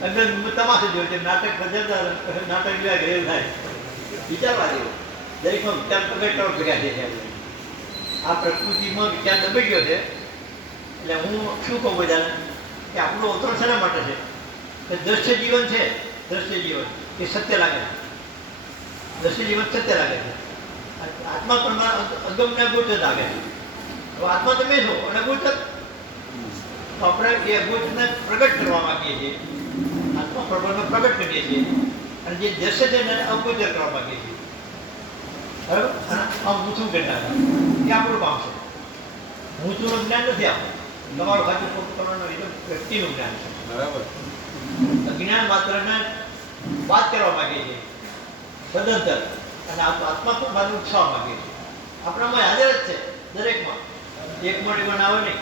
અંદર તમાશે જોયું છે નાટક ભજવતા નાટક જેવા ઘરે એવું થાય વિચારવા જેવું દરેકમાં વિચાર પ્રગટવા ભેગા છે આપણે આ પ્રકૃતિમાં વિચાર દબાઈ ગયો છે એટલે હું શું કહું બધાને કે આપણું અવતરણ શેના માટે છે કે દ્રશ્ય જીવન છે દ્રશ્ય જીવન એ સત્ય લાગે છે દ્રશ્ય જીવન સત્ય લાગે છે આત્મા પણ અગમને ગોચર લાગે છે તો આત્મા તમે છો અને ગોચર તો આપણે એ અગોચરને પ્રગટ કરવા માંગીએ છીએ આત્મા પ્રબળને પ્રગટ કરીએ છીએ અને જે દ્રશ્ય છે એને અગોચર કરવા માંગીએ છીએ બરાબર અને આમ ઊંચું કરતા એ આપણું કામ છે ઊંચુંનું જ્ઞાન નથી આપણું તમારું ખાતું કરવાનું એ તો વ્યક્તિનું જ્ઞાન છે બરાબર જ્ઞાન માત્રને વાત કરવા માંગીએ છીએ સદંતર અને આત્મા પણ મારું ઉત્સાહ માંગીએ છીએ આપણામાં હાજર જ છે દરેકમાં એક મળી બનાવે નહીં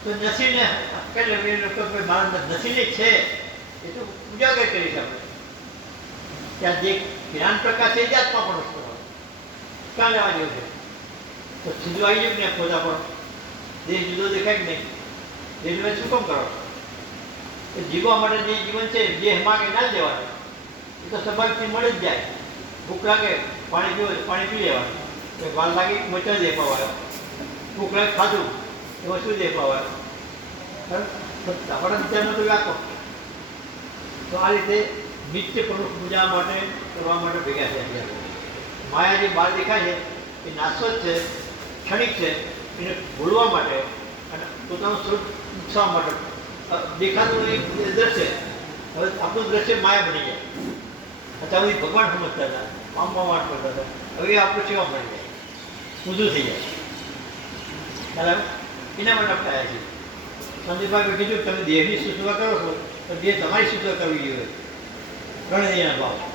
તો નસીને એટલે એ લોકો મારા નસીને છે એ તો ઉજાગર કરી છે આપણે ત્યાં જે જ્ઞાન પ્રકાશ છે એ જ આત્મા પણ વસ્તુ હોય ક્યાં લેવા જેવું છે તો સીધું આવી ગયું ને પોતા પણ દેહ જુદો દેખાય જ નહીં દેહ શું કામ કરો એ જીવવા માટે જે જીવન છે જે માગે ના દેવાનું એ તો સ્વાભાવિકથી મળી જ જાય ભૂખ લાગે પાણી પીવું પાણી પી લેવાનું વાર લાગે મચા દે પાવાયો ભૂખ લાગે ખાધું એમાં શું દે પાવાયો આપણા વિચારનો તો વ્યાપક તો આ રીતે નિત્ય પ્રમુખ પૂજા માટે કરવા માટે ભેગા થયા માયા જે બહાર દેખાય છે એ નાશવત છે ક્ષણિક છે એને ભૂલવા માટે અને પોતાનું સ્વરૂપ ઉત્સાહ માટે દેખાતું એક દ્રશ્ય હવે આપણું દ્રશ્ય માયા બની જાય અત્યાર સુધી ભગવાન સમજતા હતા પામવા કરતા હતા હવે આપણું સેવા બની જાય ઊંધું થઈ જાય બરાબર એના માટે આપણે આવ્યા છીએ સંદીપભાઈ કીધું તમે દેહની સૂચવા કરો છો તો દેહ તમારી સૂચવા કરવી જોઈએ ગણેશના ભાવ